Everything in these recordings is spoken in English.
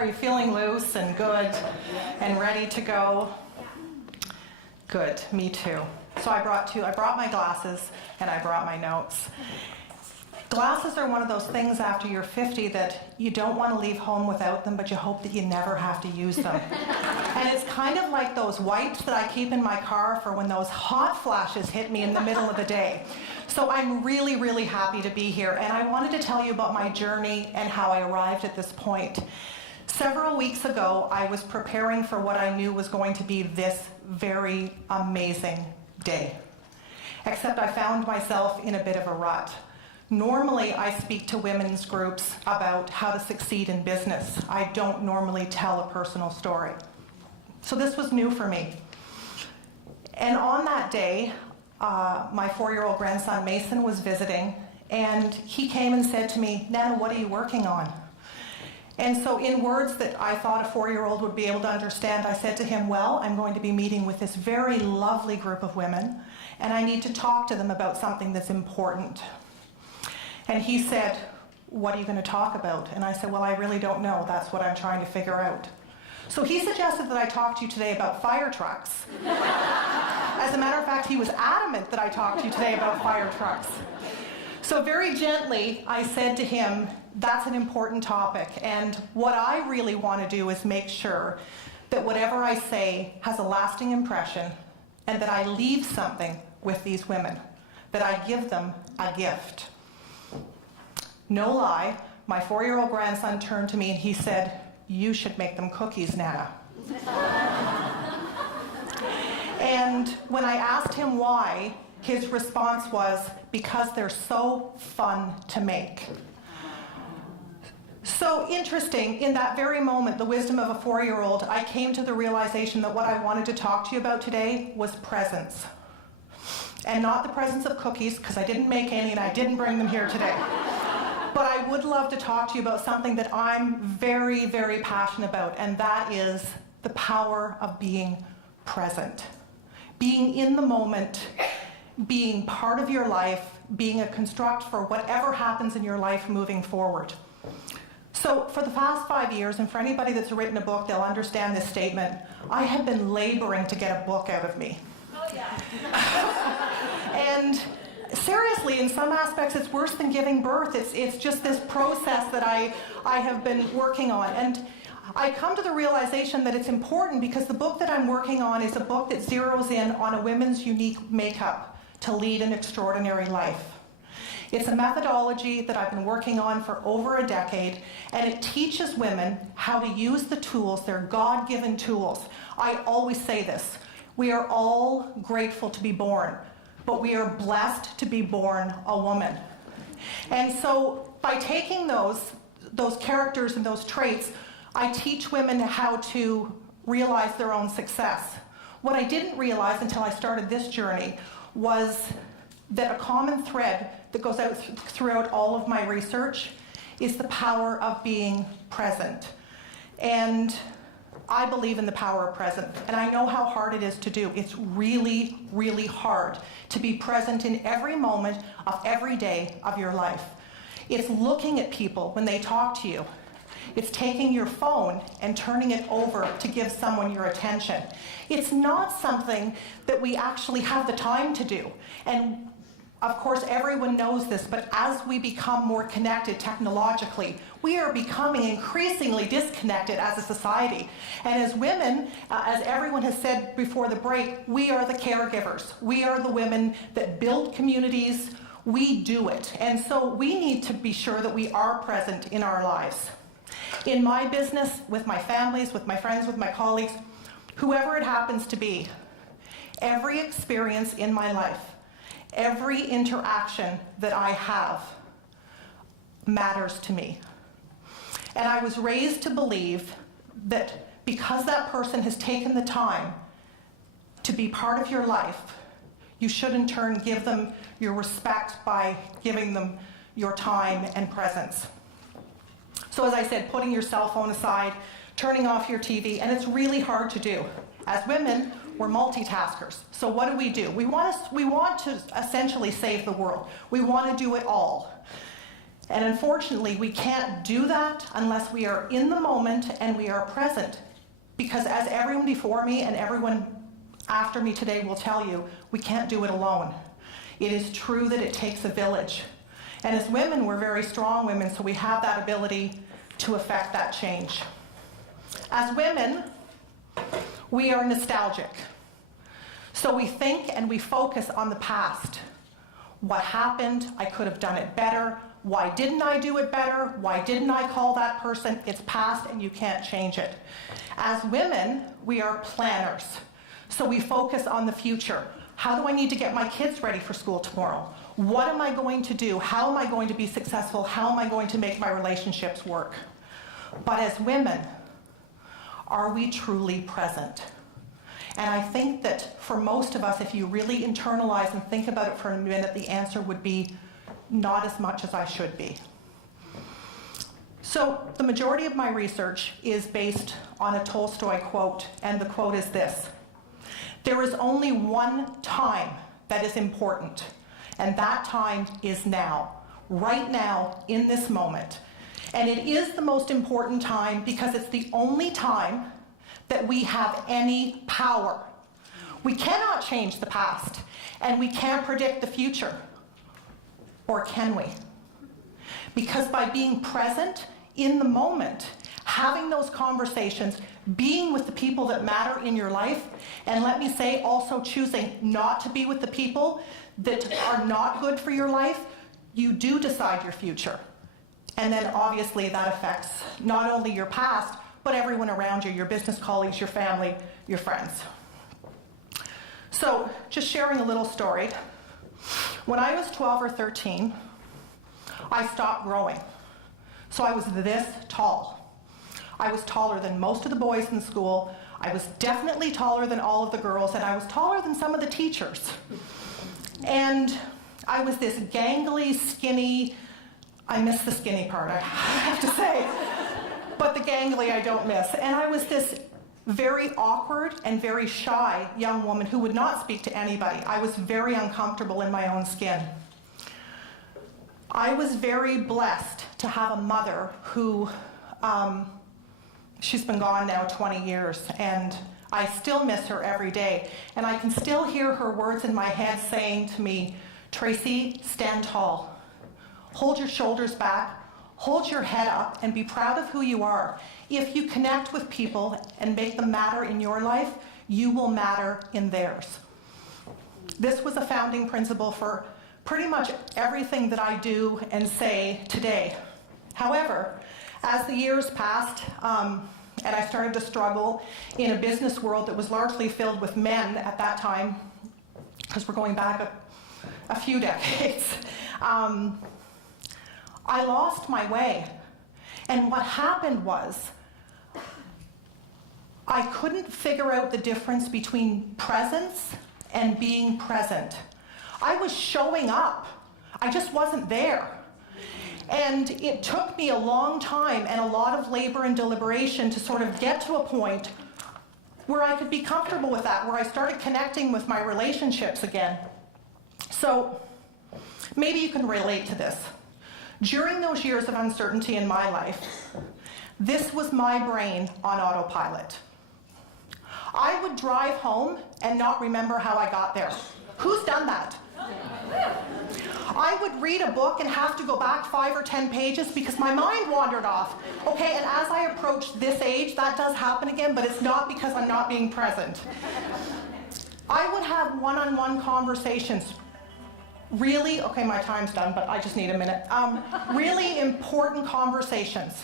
Are you feeling loose and good and ready to go? Good, me too. So I brought my glasses and I brought my notes. Glasses are one of those things after you're 50 that you don't want to leave home without them, but you hope that you never have to use them. And it's kind of like those wipes that I keep in my car for when those hot flashes hit me in the middle of the day. So I'm really, really happy to be here, and I wanted to tell you about my journey and how I arrived at this point. Several weeks ago, I was preparing for what I knew was going to be this very amazing day. Except I found myself in a bit of a rut. Normally, I speak to women's groups about how to succeed in business. I don't normally tell a personal story. So this was new for me. And on that day, my 4-year-old grandson Mason was visiting, and he came and said to me, "Nana, what are you working on?" And so in words that I thought a 4-year-old would be able to understand, I said to him, "Well, I'm going to be meeting with this very lovely group of women, and I need to talk to them about something that's important." And he said, "What are you going to talk about?" And I said, "Well, I really don't know. That's what I'm trying to figure out." So he suggested that I talk to you today about fire trucks. As a matter of fact, he was adamant that I talk to you today about fire trucks. So very gently, I said to him, that's an important topic, and what I really want to do is make sure that whatever I say has a lasting impression and that I leave something with these women, that I give them a gift. No lie, my 4-year-old grandson turned to me and he said, "You should make them cookies, Nana." And when I asked him why, his response was, "Because they're so fun to make." So interesting, in that very moment, the wisdom of a 4-year-old, I came to the realization that what I wanted to talk to you about today was presents. And not the presents of cookies, because I didn't make any and I didn't bring them here today. But I would love to talk to you about something that I'm very, very passionate about, and that is the power of being present. Being in the moment, being part of your life, being a construct for whatever happens in your life moving forward. So for the past 5 years, and for anybody that's written a book, they'll understand this statement, I have been laboring to get a book out of me. Oh, yeah. And seriously, in some aspects, it's worse than giving birth. It's just this process that I have been working on. And I come to the realization that it's important because the book that I'm working on is a book that zeroes in on a woman's unique makeup to lead an extraordinary life. It's a methodology that I've been working on for over a decade, and it teaches women how to use the tools, their God-given tools. I always say this, we are all grateful to be born, but we are blessed to be born a woman. And so by taking those characters and those traits, I teach women how to realize their own success. What I didn't realize until I started this journey was that a common thread that goes out throughout all of my research is the power of being present. And I believe in the power of present, and I know how hard it is to do. It's really, really hard to be present in every moment of every day of your life. It's looking at people when they talk to you. It's taking your phone and turning it over to give someone your attention. It's not something that we actually have the time to do. And of course, everyone knows this, but as we become more connected technologically, we are becoming increasingly disconnected as a society. And as women, as everyone has said before the break, we are the caregivers. We are the women that build communities. We do it. And so we need to be sure that we are present in our lives. In my business, with my families, with my friends, with my colleagues, whoever it happens to be, every experience in my life, every interaction that I have matters to me. And I was raised to believe that because that person has taken the time to be part of your life, you should in turn give them your respect by giving them your time and presence. So as I said, putting your cell phone aside, turning off your TV, and it's really hard to do. As women, we're multitaskers. So what do? We want to essentially save the world. We want to do it all. And unfortunately, we can't do that unless we are in the moment and we are present. Because as everyone before me and everyone after me today will tell you, we can't do it alone. It is true that it takes a village. And as women, we're very strong women, so we have that ability to affect that change. As women, we are nostalgic. So we think and we focus on the past. What happened? I could have done it better. Why didn't I do it better? Why didn't I call that person? It's past and you can't change it. As women, we are planners. So we focus on the future. How do I need to get my kids ready for school tomorrow? What am I going to do? How am I going to be successful? How am I going to make my relationships work? But as women, are we truly present? And I think that for most of us, if you really internalize and think about it for a minute, the answer would be not as much as I should be. So the majority of my research is based on a Tolstoy quote, and the quote is this: "There is only one time that is important, and that time is now, right now, in this moment. And it is the most important time because it's the only time that we have any power. We cannot change the past, and we can't predict the future. Or can we? Because by being present in the moment, having those conversations, being with the people that matter in your life, and let me say also choosing not to be with the people that are not good for your life, you do decide your future. And then obviously that affects not only your past, but everyone around you, your business colleagues, your family, your friends." So just sharing a little story. When I was 12 or 13, I stopped growing. So I was this tall. I was taller than most of the boys in school. I was definitely taller than all of the girls, and I was taller than some of the teachers. And I was this gangly, skinny, I miss the skinny part, I have to say, but the gangly I don't miss. And I was this very awkward and very shy young woman who would not speak to anybody. I was very uncomfortable in my own skin. I was very blessed to have a mother who, she's been gone now 20 years, and I still miss her every day. And I can still hear her words in my head saying to me, "Tracey, stand tall. Hold your shoulders back, hold your head up, and be proud of who you are. If you connect with people and make them matter in your life, you will matter in theirs." This was a founding principle for pretty much everything that I do and say today. However, as the years passed, and I started to struggle in a business world that was largely filled with men at that time, because we're going back a few decades, I lost my way. And what happened was, I couldn't figure out the difference between presence and being present. I was showing up. I just wasn't there. And it took me a long time and a lot of labor and deliberation to sort of get to a point where I could be comfortable with that, where I started connecting with my relationships again. So maybe you can relate to this. During those years of uncertainty in my life, this was my brain on autopilot. I would drive home and not remember how I got there. Who's done that? I would read a book and have to go back 5 or 10 pages because my mind wandered off. Okay, and as I approach this age, that does happen again, but it's not because I'm not being present. I would have one-on-one conversations. Really, okay, my time's done, but I just need a minute. Really important conversations.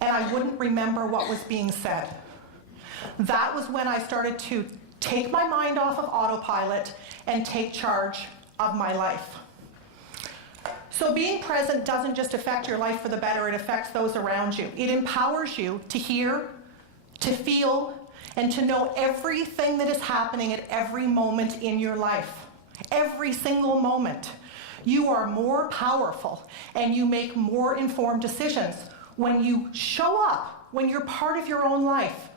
And I wouldn't remember what was being said. That was when I started to take my mind off of autopilot and take charge of my life. So being present doesn't just affect your life for the better, it affects those around you. It empowers you to hear, to feel, and to know everything that is happening at every moment in your life. Every single moment. You are more powerful and you make more informed decisions when you show up, when you're part of your own life.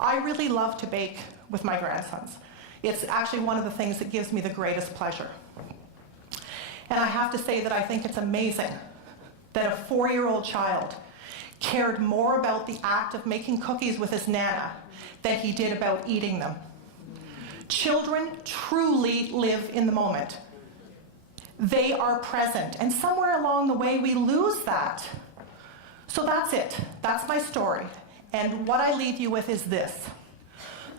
I really love to bake with my grandsons. It's actually one of the things that gives me the greatest pleasure. And I have to say that I think it's amazing that a 4-year-old child cared more about the act of making cookies with his Nana than he did about eating them. Children truly live in the moment. They are present, and somewhere along the way we lose that. So that's it. That's my story. And what I leave you with is this.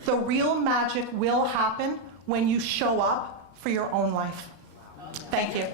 The real magic will happen when you show up for your own life. Thank you.